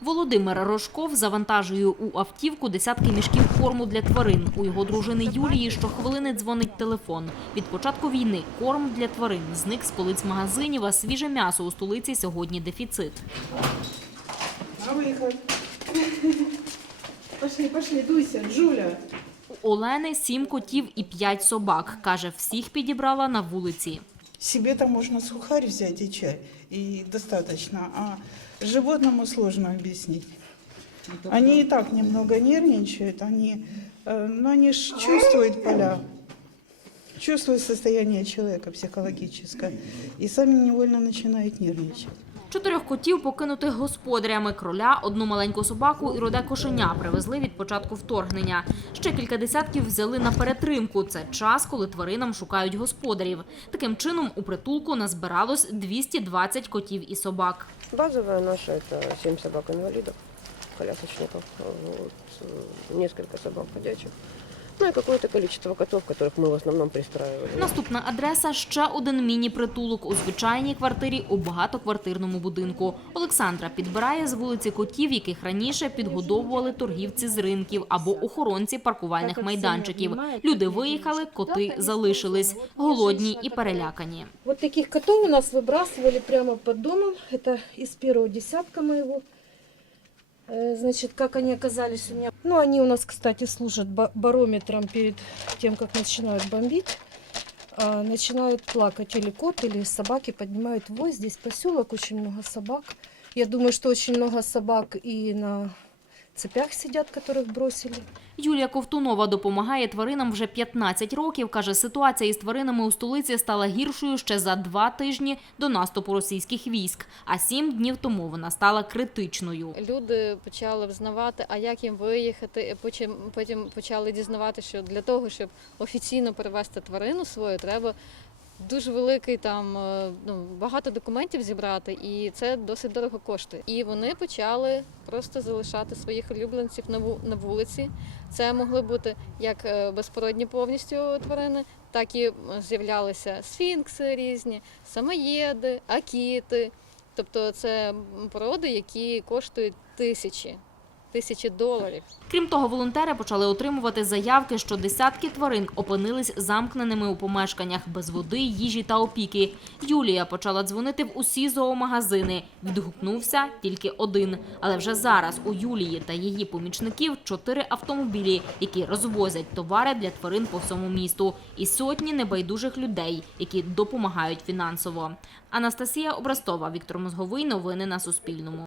Володимир Рожков завантажує у автівку десятки мішків корму для тварин. У його дружини Юлії щохвилини дзвонить телефон. Від початку війни корм для тварин зник з полиць магазинів, а свіже м'ясо у столиці сьогодні дефіцит. Пошли, пошли, дуйся, Джуля. У Олени сім котів і п'ять собак. Каже, всіх підібрала на вулиці. Себе там можно сухарь взять и чай, и достаточно. А животному сложно объяснить. Они и так немного нервничают, они, э, но они ж чувствуют поля, чувствуют состояние человека психологическое, и сами невольно начинают нервничать. Чотирьох котів покинутих господарями, кроля, одну маленьку собаку і роде кошеня привезли від початку вторгнення. Ще кілька десятків взяли на перетримку. Це час, коли тваринам шукають господарів. Таким чином у притулку назбиралось 220 котів і собак. Базовая наша это 7 собак-инвалидов, колясочников, вот, э, собак ходячих Ну и какое-то количество котов, которых мы в основном пристраивали. Наступна адреса ще один міні-притулок у звичайній квартирі у багатоквартирному будинку. Олександра підбирає з вулиці котів, яких раніше підгодовували торгівці з ринків або охоронці паркувальних майданчиків. Люди виїхали, коти залишились голодні і перелякані. Вот таких котов у нас выбрасывали прямо под домом. Это из первого десятка моего. Э, Значит, как они оказались у меня? Ну, они у нас, кстати, служат барометром перед тем, как начинают бомбить. Начинают плакать или кот, или собаки поднимают вой. Здесь поселок, очень много собак. Я думаю, что очень много собак и на цепях сидят, которых бросили. Юлія Ковтунова допомагає тваринам вже 15 років. Каже, ситуація із тваринами у столиці стала гіршою ще за два тижні до наступу російських військ. А сім днів тому вона стала критичною. Люди почали взнавати, а як їм виїхати. Потім, потім почали дізнавати, що для того, щоб офіційно перевезти тварину свою, треба дуже великий там е, ну, багато документів зібрати, і це досить дорого коштує. І вони почали просто залишати своїх улюбленців на ву- на вулиці. Це могли бути як е, безпородні повністю тварини, так і з'являлися сфінкси різні, самоєди, акіти. Тобто це породи, які коштують тисячі, тисячі доларів. Крім того, волонтери почали отримувати заявки, що десятки тварин опинились замкненими у помешканнях без води, їжі та опіки. Юлія почала дзвонити в усі зоомагазини. Відгукнувся тільки один. Але вже зараз у Юлії та її помічників чотири автомобілі, які розвозять товари для тварин по всьому місту, і сотні небайдужих людей, які допомагають фінансово. Анастасія Обрастова, Віктор Мозговий. Новини на Суспільному.